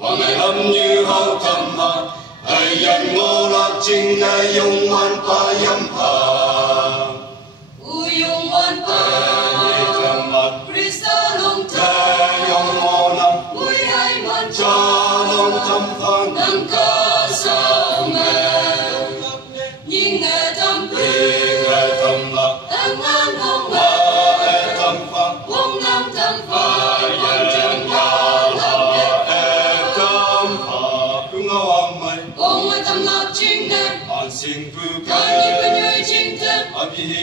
橫危暗於後沉下，係人我立正係用萬把音下。不用萬把，Krista long ta，用我能會係萬揸long tâm phân，能夠受命，應係tâm應係tâm立，等眼望我係tâm法，望眼tâm法，人人也係tâm法，不我話咪，望我tâm立正嘅，萬善不但亦不願正嘅，阿比耶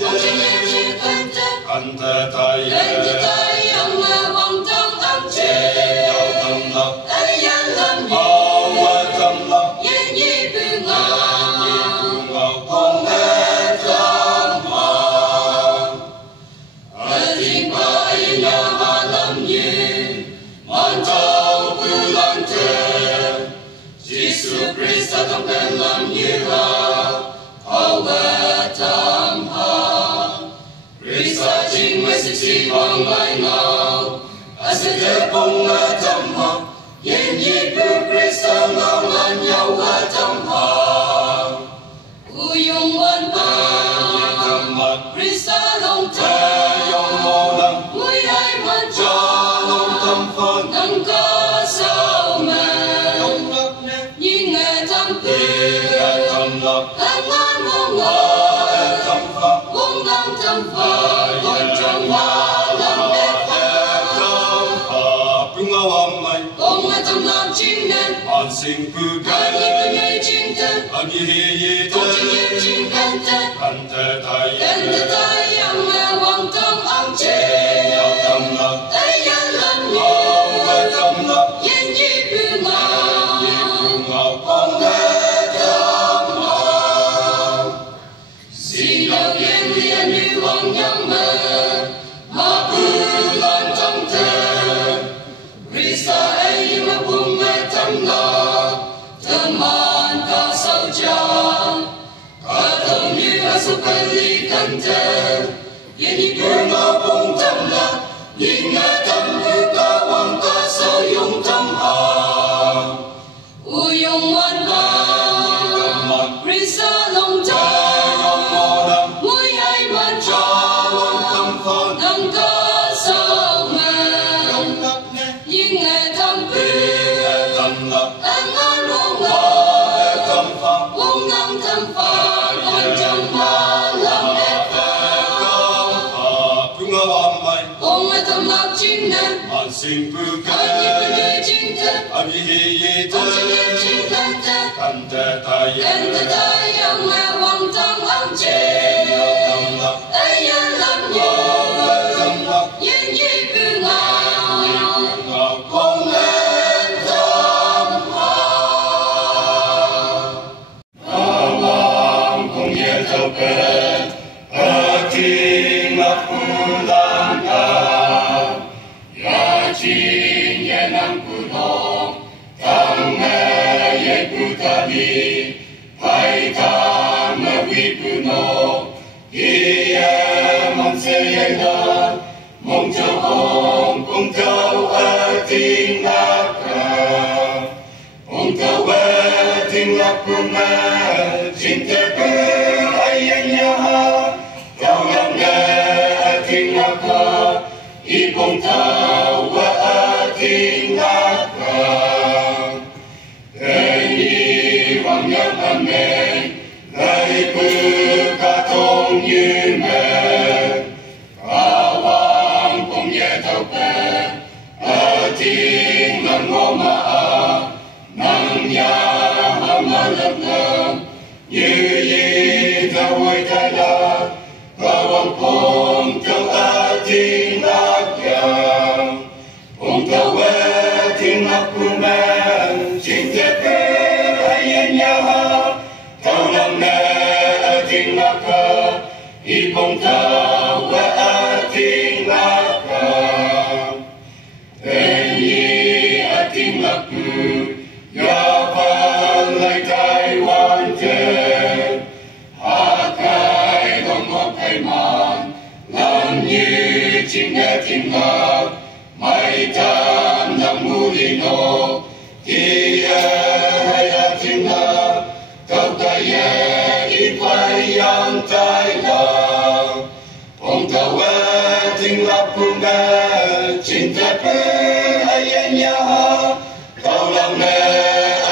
我正也是跟着，看得太跟着陽，太陽啊，往東昂去，有tâm立，哎呀諗我住，係tâm立，言語不不啱，我講係tâm法。聽話言也下諗住，望到不能者，耶穌 Krista 同跟諗住啊，好嘅tâm下。Krista chính mới sự si vang lại ngào, sẽ để bông ở tâm hạ, yên nhị bu Krista ngào lan nhau ở tâm hạ. Uyung wan ba, Krista long ta, mui hai man cha, nang ca sao mẹ, nhìn nghe tâm tư, anh ngang mong ngờ, mong ngang tâm phật, con trong hoa làm đẹp Ông ở trong lòng chính nhân, anh nhịp với người chính thân, ông chính nhân chính căn thân, gần từ tay ông là hoàng thông ông chế, tay nhân làm nhiều, yên nhịp với ngào, ông nghe tâm hào. Xin đầu yên liên như hoàng nhắm mơ, mà bư lan trong thơ, Krista ấy mà buông nghe tâm lo, thơm man cả sâu cha, cả thông như cả số cây ly thân thơ, yên như đưa ngõ buông tâm lo, nhìn nghe tâm như cả hoàng cả sâu dùng tâm hà. Uyung man ba, Krista long ta, mui hai man cha, nang cả sâu mẹ, nhìn nghe tâm tư, anh ngang mong ngờ, mong ngang tâm phật, con trong hoa làm đẹp ông ở tâm lạc chính nhân, anh nhịp với người chính thân, ông chính nhân chính căn thân, gần từ tay ông là hoàng thông ông chế, tay nhân làm nhiều, yên nhịp với ngào, con lên tâm hào. Awang kung yetope, ating mapulang ka, yachin yan ang puno, tangaye putabi, paitan mawipuno, iya mansayana, mong jokong kung tao ating naka. Ông tao về tình lạc của mẹ, chính thế cứ ai anh nhớ ha, tao làm nghe tình lạc ha, ý cùng tao về tình lạc ha. Thế đi vang nhắc anh mẹ, lại bư cả thông như mẹ, cả vang cùng nhẹ thao về, tình lạc ngô mà nang ya hamalam nam như yi ta vui ta la bawang pong tao a tin lạc ya pong tao ve tin lạc của mẹ chính thế cứ ai anh nhau ha tao làm mẹ tin lạc ha y pong tao ve tin lạc ha thế yi a tin lạc ya pan lai Taiwan je, ha kai dong ngọc kai man, làm như chim nghe tiếng ngạc, mai tan nằm Mulino, Kia Hayatina, Kaukaya Ipayang Thailand, Ông Tawa Ting Lapunga, Cinta Ayanya, Kau Lam Ne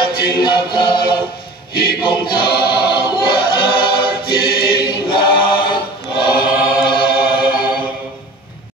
Ating Naka, Hipong Ta.